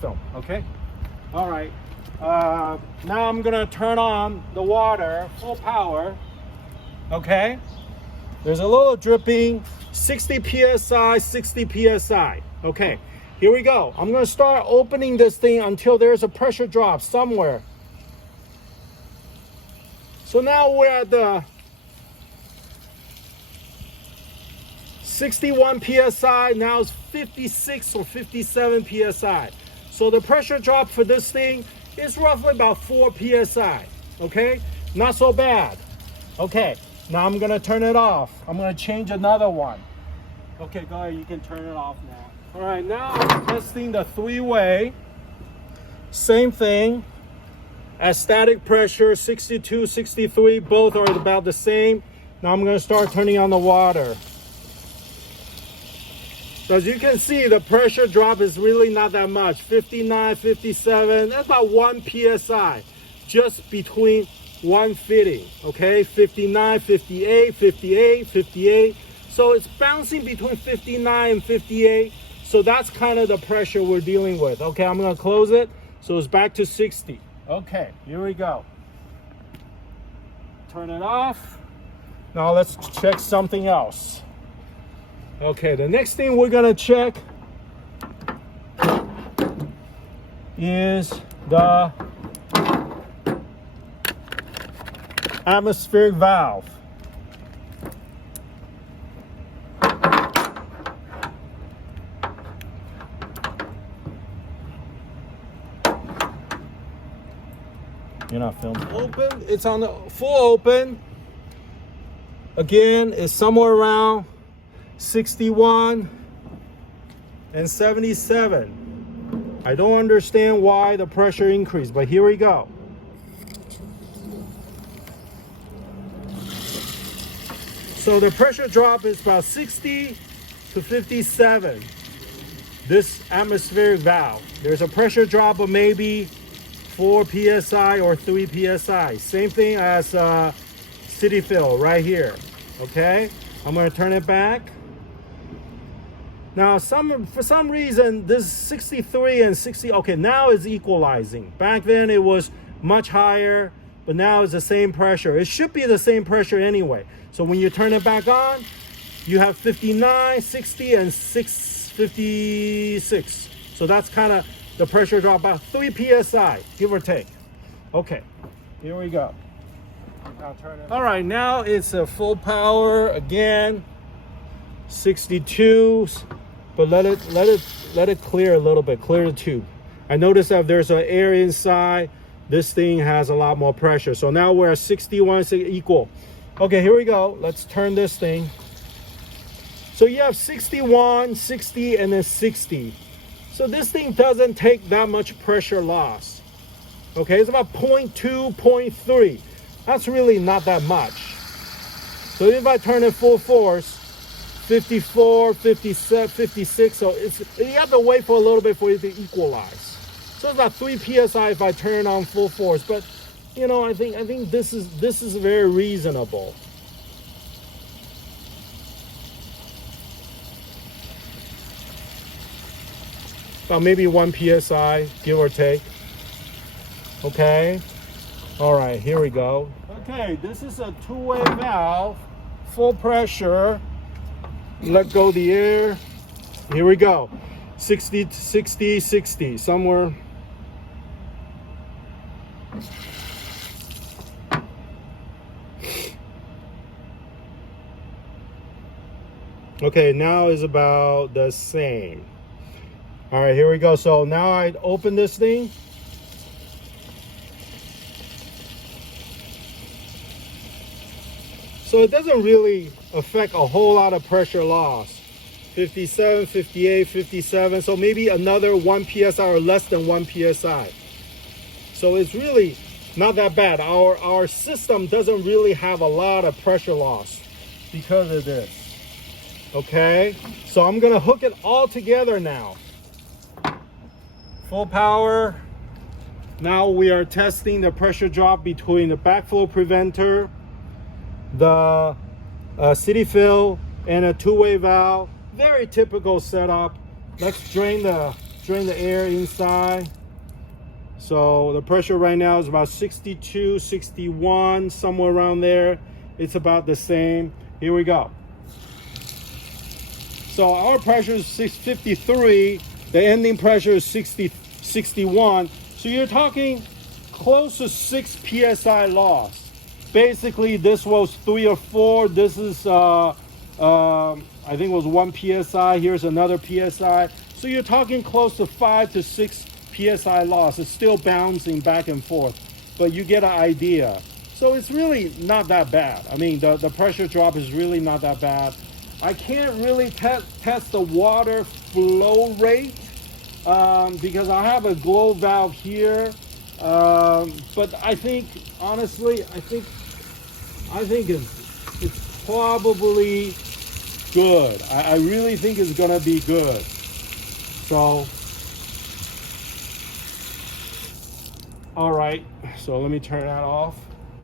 film, okay? All right, now I'm gonna turn on the water, full power, okay? There's a little dripping, 60 PSI, 60 PSI, okay? Here we go. I'm gonna start opening this thing until there's a pressure drop somewhere. So now we're at the 61 PSI, now it's 56 or 57 PSI. So the pressure drop for this thing is roughly about 4 PSI, okay? Not so bad. Okay, now I'm gonna turn it off. I'm gonna change another one. Okay, go ahead, you can turn it off now. All right, now I'm testing the three-way. Same thing, at static pressure, 62, 63, both are about the same. Now I'm gonna start turning on the water. So as you can see, the pressure drop is really not that much. 59, 57, that's about 1 PSI, just between one fitting, okay? 59, 58, 58, 58. So it's bouncing between 59 and 58. So that's kind of the pressure we're dealing with. Okay, I'm gonna close it. So it's back to 60. Okay, here we go. Turn it off. Now let's check something else. Okay, the next thing we're gonna check is the atmospheric valve. You're not filming. Open, it's on the full open. Again, it's somewhere around 61 and 77. I don't understand why the pressure increased, but here we go. So the pressure drop is about 60 to 57. This atmospheric valve. There's a pressure drop of maybe 4 PSI or 3 PSI. Same thing as city fill right here, okay? I'm gonna turn it back. Now, for some reason, this 63 and 60, okay, now it's equalizing. Back then it was much higher, but now it's the same pressure. It should be the same pressure anyway. So when you turn it back on, you have 59, 60, and 56. So that's kind of the pressure drop, about 3 PSI, give or take. Okay, here we go. All right, now it's a full power again, 62. But let it clear a little bit, clear the tube. I noticed that there's an air inside. This thing has a lot more pressure. So now we're at 61, equal. Okay, here we go. Let's turn this thing. So you have 61, 60, and then 60. So this thing doesn't take that much pressure loss. Okay, it's about 0.2, 0.3. That's really not that much. So if I turn it full force, 54, 57, 56, so you have to wait for a little bit for it to equalize. So it's about 3 PSI if I turn on full force, but you know, I think this is very reasonable. About maybe 1 PSI, give or take. Okay. All right, here we go. Okay, this is a two-way valve, full pressure. Let go the air. Here we go. 60, 60, 60, somewhere. Okay, now is about the same. All right, here we go. So now I open this thing. So it doesn't really affect a whole lot of pressure loss. 57, 58, 57. So maybe another 1 PSI or less than 1 PSI. So it's really not that bad. Our system doesn't really have a lot of pressure loss because of this. Okay, so I'm gonna hook it all together now. Full power. Now we are testing the pressure drop between the backflow preventer, the city fill, and a two-way valve. Very typical setup. Let's drain the drain the air inside. So the pressure right now is about 62, 61, somewhere around there. It's about the same. Here we go. So our pressure is 653. The ending pressure is 61. So you're talking close to 6 PSI loss. Basically, this was 3 or 4. This is, I think it was 1 PSI. Here's another PSI. So you're talking close to 5 to 6 PSI loss. It's still bouncing back and forth, but you get an idea. So it's really not that bad. I mean, the pressure drop is really not that bad. I can't really test the water flow rate because I have a glow valve here. But I think, honestly, I think it's probably good. I really think it's gonna be good. So, all right, so let me turn that off.